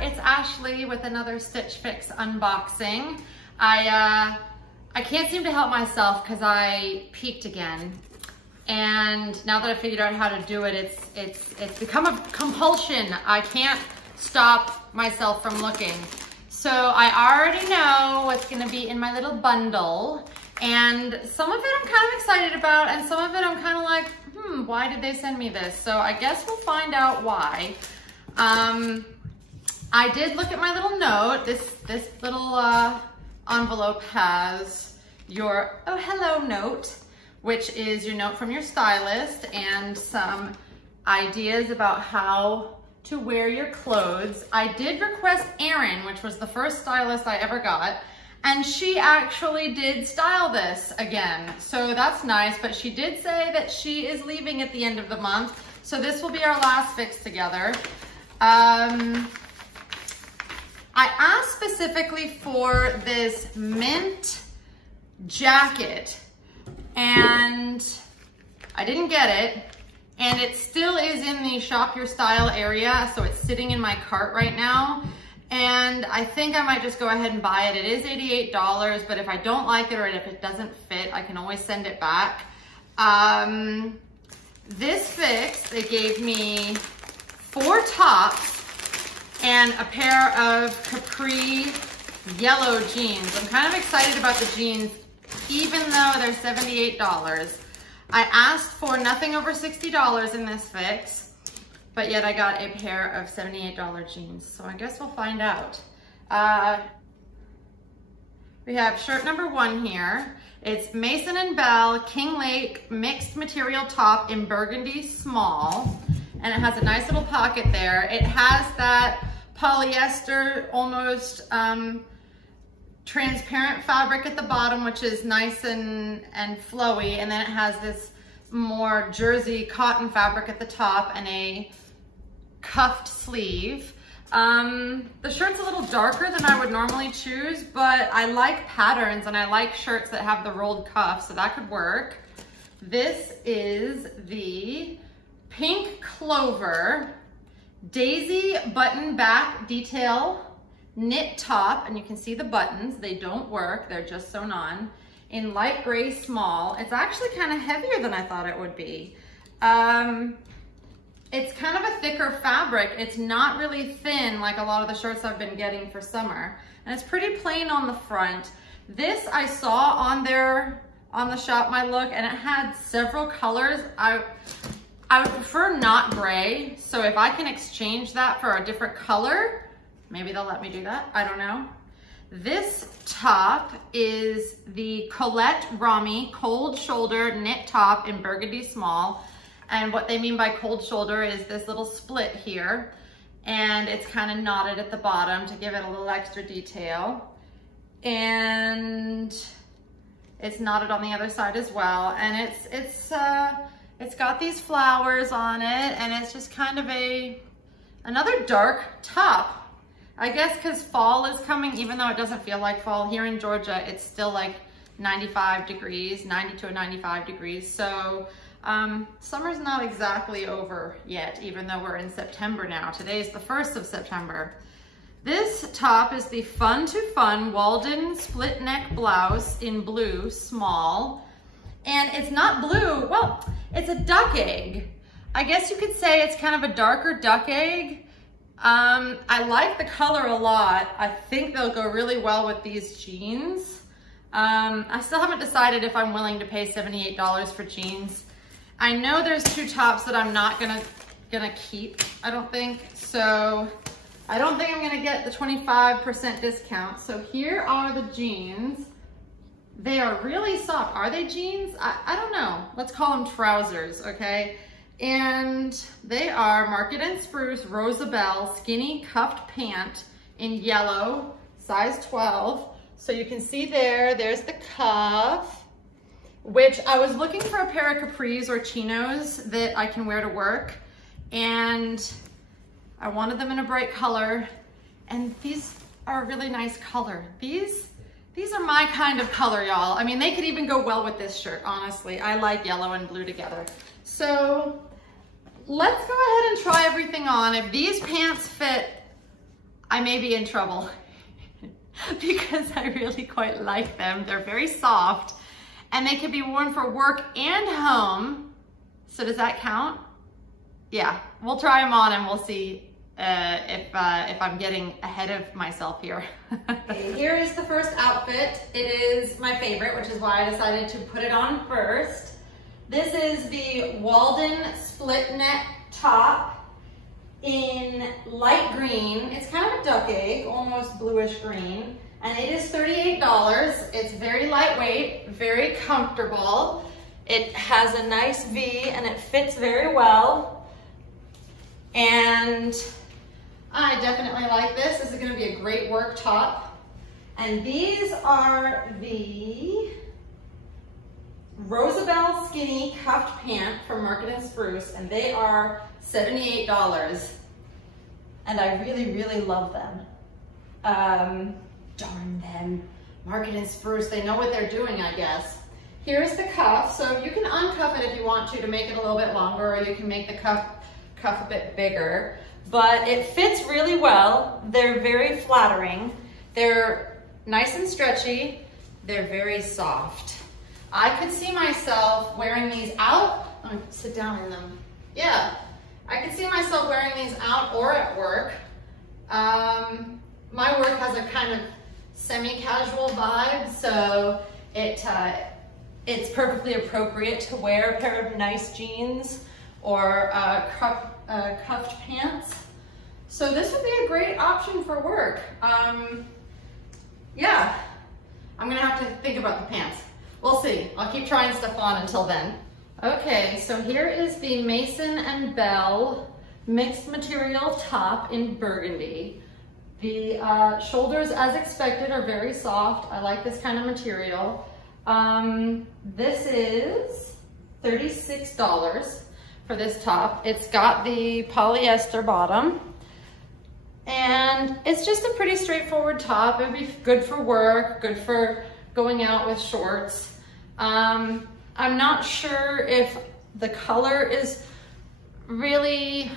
it's Ashley with another Stitch Fix unboxing. I can't seem to help myself because I peeked again. And now that I figured out how to do it, it's become a compulsion. I can't stop myself from looking. So I already know what's gonna be in my little bundle. And some of it I'm kind of excited about, and some of it I'm kind of like, why did they send me this? So I guess we'll find out why. I did look at my little note. This little envelope has your oh hello note, which is your note from your stylist and some ideas about how to wear your clothes. I did request Erin, which was the first stylist I ever got, and she actually did style this again. So that's nice, but she did say that she is leaving at the end of the month. So this will be our last fix together. I asked specifically for this mint jacket and I didn't get it. And it still is in the shop your style area. So it's sitting in my cart right now. And I think I might just go ahead and buy it. It is $88, but if I don't like it or if it doesn't fit, I can always send it back. This fix, they gave me 4 tops and a pair of capri yellow jeans. I'm kind of excited about the jeans, even though they're $78. I asked for nothing over $60 in this fix, but yet I got a pair of $78 jeans. So I guess we'll find out. We have shirt number 1 here. It's Mason and Belle Kinglake mixed material top in burgundy small. And it has a nice little pocket there. It has that polyester, almost transparent fabric at the bottom, which is nice and flowy. And then it has this more jersey cotton fabric at the top and a cuffed sleeve. The shirt's a little darker than I would normally choose, but I like patterns and I like shirts that have the rolled cuffs, so that could work. This is the pink Clover Daisee button back detail knit top, and you can see the buttons. They don't work, they're just sewn on, in light gray small. It's actually kind of heavier than I thought it would be. It's kind of a thicker fabric. It's not really thin like a lot of the shirts I've been getting for summer. And it's pretty plain on the front. This I saw on the Shop My Look, and it had several colors. I would prefer not gray, so if I can exchange that for a different color, maybe they'll let me do that, I don't know. This top is the Colette Rami cold shoulder knit top in burgundy small. And what they mean by cold shoulder is this little split here, and it's kind of knotted at the bottom to give it a little extra detail. And it's knotted on the other side as well. And it's got these flowers on it, and it's just kind of another dark top. I guess because fall is coming, even though it doesn't feel like fall. Here in Georgia, it's still like 95 degrees, 90 to 95 degrees. So summer's not exactly over yet, even though we're in September now. Today's the 1st of September. This top is the Fun to Fun Walden Split Neck Blouse in blue, small. And it's not blue, well, it's a duck egg. I guess you could say it's kind of a darker duck egg. I like the color a lot. I think they'll go really well with these jeans. I still haven't decided if I'm willing to pay $78 for jeans. I know there's 2 tops that I'm not gonna keep, I don't think. So I don't think I'm gonna get the 25% discount. So here are the jeans. They are really soft. Are they jeans? I don't know. Let's call them trousers, okay? And they are Market and Spruce Rosabel skinny cuffed pant in yellow, size 12. So you can see there's the cuff, which I was looking for a pair of capris or chinos that I can wear to work. And I wanted them in a bright color. And these are a really nice color. These are my kind of color, y'all. I mean, they could even go well with this shirt, honestly. I like yellow and blue together. So let's go ahead and try everything on. If these pants fit, I may be in trouble because I really quite like them. They're very soft and they can be worn for work and home. So does that count? Yeah, we'll try them on and we'll see if I'm getting ahead of myself here. Here is the first outfit. It is my favorite, which is why I decided to put it on first. This is the Walden Split Net top in light green. It's kind of a duck egg, almost bluish green, and it is $38. It's very lightweight, very comfortable. It has a nice V and it fits very well. And I definitely like this. This is gonna be a great work top. And these are the Rosabel skinny cuffed pant from Market and Spruce, and they are $78. And I really, really love them. Darn them. Market and Spruce, they know what they're doing, I guess. Here's the cuff, so you can uncuff it if you want to make it a little bit longer, or you can make the cuff a bit bigger. But it fits really well. They're very flattering. They're nice and stretchy. They're very soft. I could see myself wearing these out. I'm gonna sit down in them. Yeah, I could see myself wearing these out or at work. My work has a kind of semi-casual vibe, so it's perfectly appropriate to wear a pair of nice jeans or cuffed pants. So this would be a great option for work. Yeah, I'm gonna have to think about the pants. We'll see. I'll keep trying stuff on until then. Okay, so here is the Mason and Belle mixed material top in Burgundy. The shoulders, as expected, are very soft. I like this kind of material. This is $36 for this top. It's got the polyester bottom. And it's just a pretty straightforward top. It'd be good for work, good for going out with shorts. I'm not sure if the color is really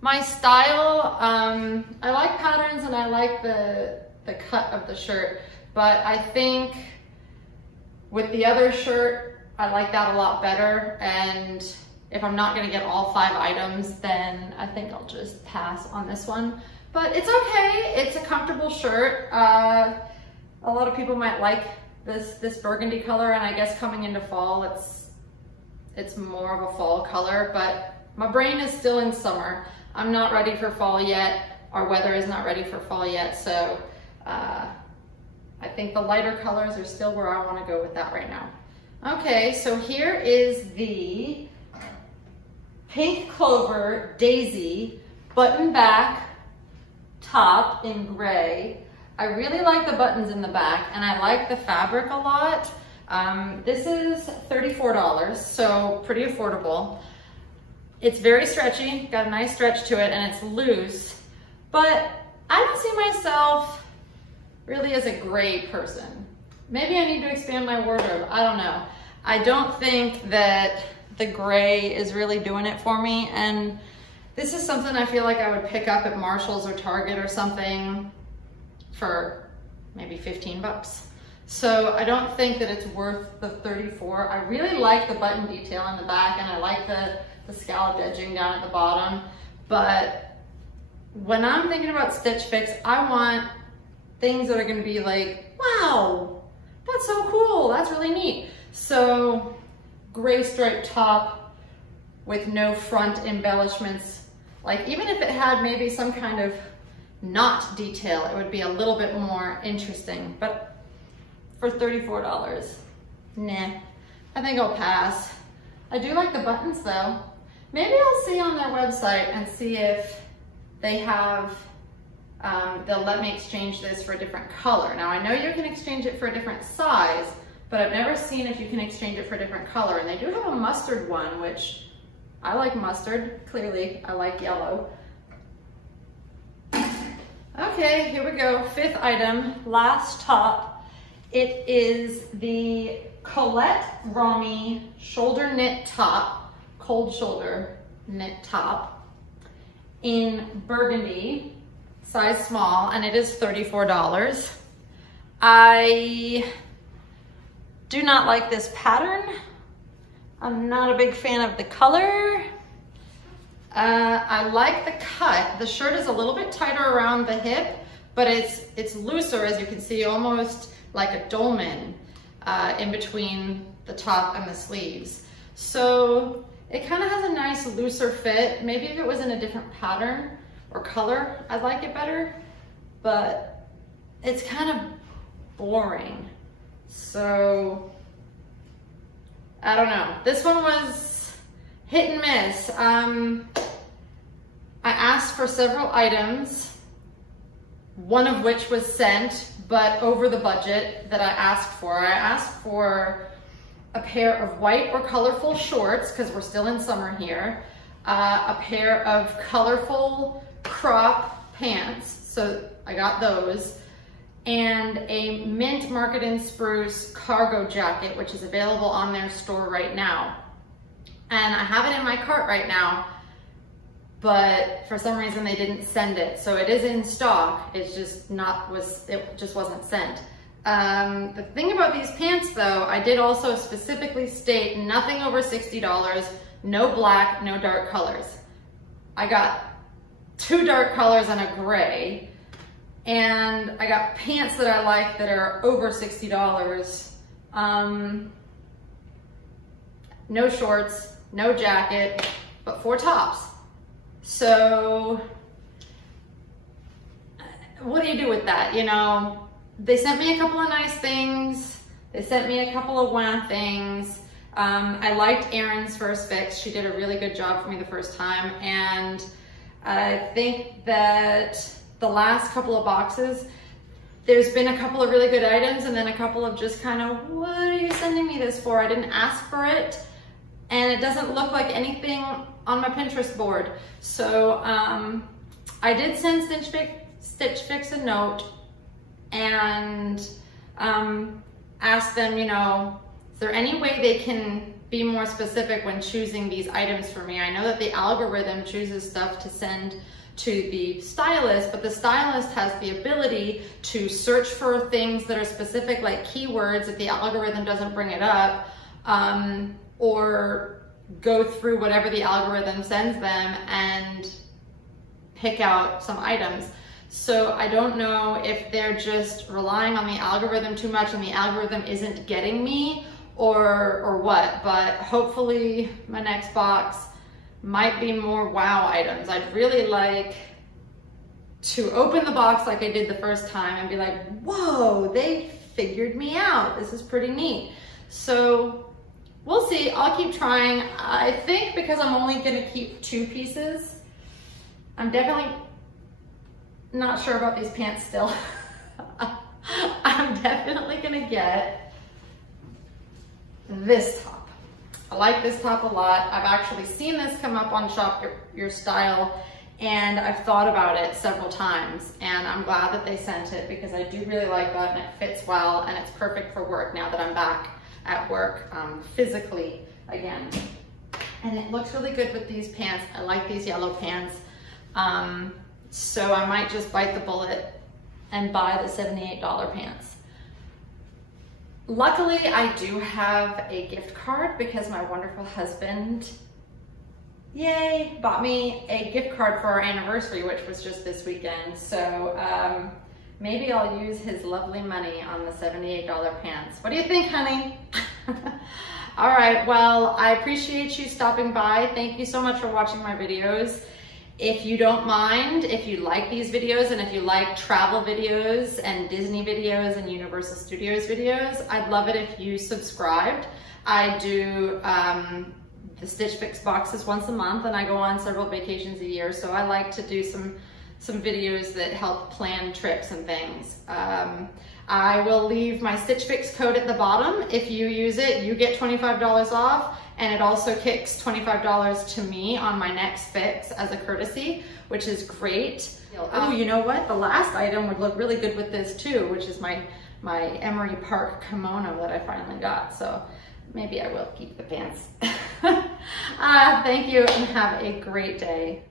my style. I like patterns and I like the cut of the shirt, but I think with the other shirt, I like that a lot better. And if I'm not gonna get all 5 items, then I think I'll just pass on this one. But it's okay, it's a comfortable shirt. A lot of people might like this burgundy color, and I guess coming into fall, it's more of a fall color, but my brain is still in summer. I'm not ready for fall yet. Our weather is not ready for fall yet, so I think the lighter colors are still where I wanna go with that right now. Okay, so here is the pink Clover Daisee button back top in gray. I really like the buttons in the back and I like the fabric a lot. This is $34, so pretty affordable. It's very stretchy, got a nice stretch to it, and it's loose, but I don't see myself really as a gray person. Maybe I need to expand my wardrobe, I don't know. I don't think that the gray is really doing it for me, and this is something I feel like I would pick up at Marshall's or Target or something for maybe 15 bucks. So I don't think that it's worth the 34. I really like the button detail in the back, and I like the scalloped edging down at the bottom. But when I'm thinking about Stitch Fix, I want things that are gonna be like, wow, that's so cool, that's really neat. So gray striped top with no front embellishments. Like even if it had maybe some kind of knot detail, it would be a little bit more interesting. But for $34, nah, I think I'll pass. I do like the buttons though. Maybe I'll see on their website and see if they have, they'll let me exchange this for a different color. Now I know you can exchange it for a different size, but I've never seen if you can exchange it for a different color. And they do have a mustard one, which I like mustard, clearly I like yellow. Okay, here we go, 5th item, last top. It is the Colette Rami shoulder knit top, cold shoulder knit top in Burgundy. size small, and it is $34. I do not like this pattern. I'm not a big fan of the color. I like the cut. The shirt is a little bit tighter around the hip, but it's looser, as you can see, almost like a dolman in between the top and the sleeves. So it kind of has a nice looser fit. Maybe if it was in a different pattern or color, I'd like it better, but it's kind of boring. So I don't know. This one was hit and miss. I asked for several items, one of which was sent, but over the budget that I asked for. I asked for a pair of white or colorful shorts, because we're still in summer here, a pair of colorful crop pants, so I got those, and a mint Market in Spruce cargo jacket, which is available on their store right now. And I have it in my cart right now, but for some reason they didn't send it. So it is in stock, it's just it just wasn't sent. The thing about these pants though, I did also specifically state nothing over $60, no black, no dark colors. I got 2 dark colors and a gray, and I got pants that I like that are over $60. No shorts, no jacket, but 4 tops. So what do you do with that? You know, they sent me a couple of nice things. They sent me a couple of wah things. I liked Erin's first fix. She did a really good job for me the first time. And I think that the last couple of boxes, there's been a couple of really good items and then a couple of just kind of, what are you sending me this for? I didn't ask for it. And it doesn't look like anything on my Pinterest board. So I did send Stitch Fix a note and asked them, you know, is there any way they can be more specific when choosing these items for me? I know that the algorithm chooses stuff to send to the stylist, but the stylist has the ability to search for things that are specific, like keywords, if the algorithm doesn't bring it up, or go through whatever the algorithm sends them and pick out some items. So I don't know if they're just relying on the algorithm too much and the algorithm isn't getting me, or what, but hopefully my next box might be more wow items. I'd really like to open the box like I did the first time and be like, whoa, they figured me out. This is pretty neat. So we'll see, I'll keep trying. I think because I'm only gonna keep 2 pieces, I'm definitely not sure about these pants still. I'm definitely gonna get this top. I like this top a lot. I've actually seen this come up on Shop Your Style, and I've thought about it several times, and I'm glad that they sent it because I do really like that and it fits well and it's perfect for work now that I'm back at work physically again. And it looks really good with these pants. I like these yellow pants. So I might just bite the bullet and buy the $78 pants. Luckily, I do have a gift card because my wonderful husband, yay, bought me a gift card for our anniversary, which was just this weekend. So maybe I'll use his lovely money on the $78 pants. What do you think, honey? All right, well, I appreciate you stopping by. Thank you so much for watching my videos. If you don't mind, if you like these videos and if you like travel videos and Disney videos and Universal Studios videos, I'd love it if you subscribed. I do the Stitch Fix boxes once a month and I go on several vacations a year, so I like to do some videos that help plan trips and things. I will leave my Stitch Fix code at the bottom. If you use it, you get $25 off, and it also kicks $25 to me on my next fix as a courtesy, which is great. Oh, you know what? The last item would look really good with this too, which is my Emery Park kimono that I finally got. So maybe I will keep the pants. Thank you and have a great day.